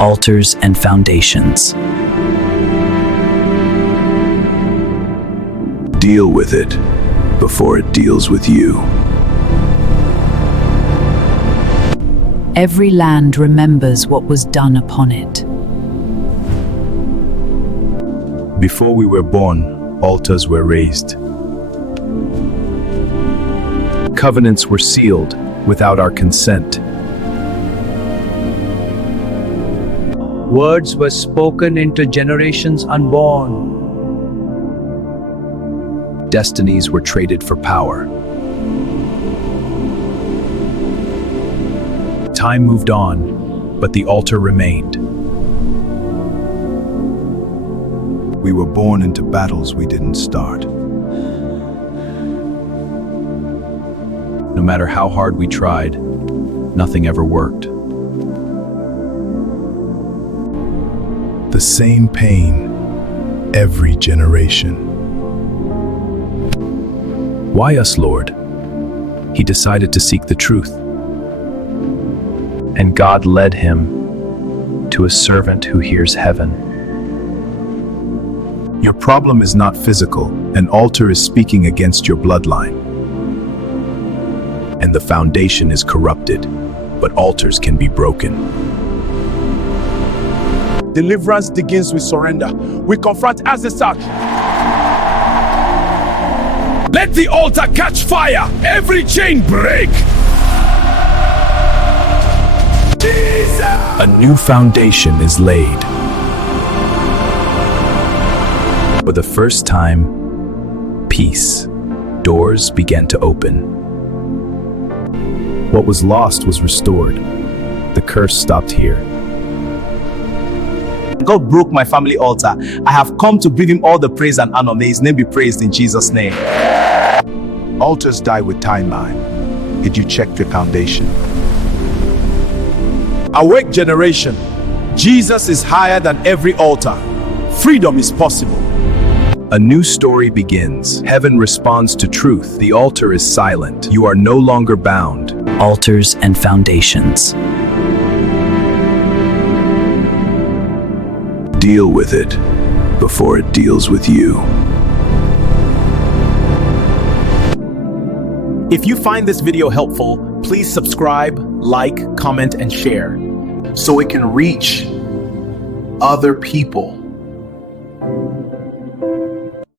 Altars and foundations. Deal with it before it deals with you. Every land remembers what was done upon it. Before we were born, altars were raised. Covenants were sealed without our consent. Words were spoken into generations unborn. Destinies were traded for power. Time moved on, but the altar remained. We were born into battles we didn't start. No matter how hard we tried, nothing ever worked. The same pain, every generation. Why us, Lord? He decided to seek the truth. And God led him to a servant who hears heaven. Your problem is not physical. An altar is speaking against your bloodline. And the foundation is corrupted, but altars can be broken. Deliverance begins with surrender. We confront as such. Let the altar catch fire. Every chain break. Jesus! A new foundation is laid. For the first time, peace. Doors began to open. What was lost was restored. The curse stopped here. God broke my family altar. I have come to give him all the praise and honor. May his name be praised in Jesus' name. Altars die with timeline. Did you check the foundation? Awake generation. Jesus is higher than every altar. Freedom is possible. A new story begins. Heaven responds to truth. The altar is silent. You are no longer bound. Altars and foundations. Deal with it before it deals with you. If you find this video helpful, please subscribe, like, comment, and share so it can reach other people.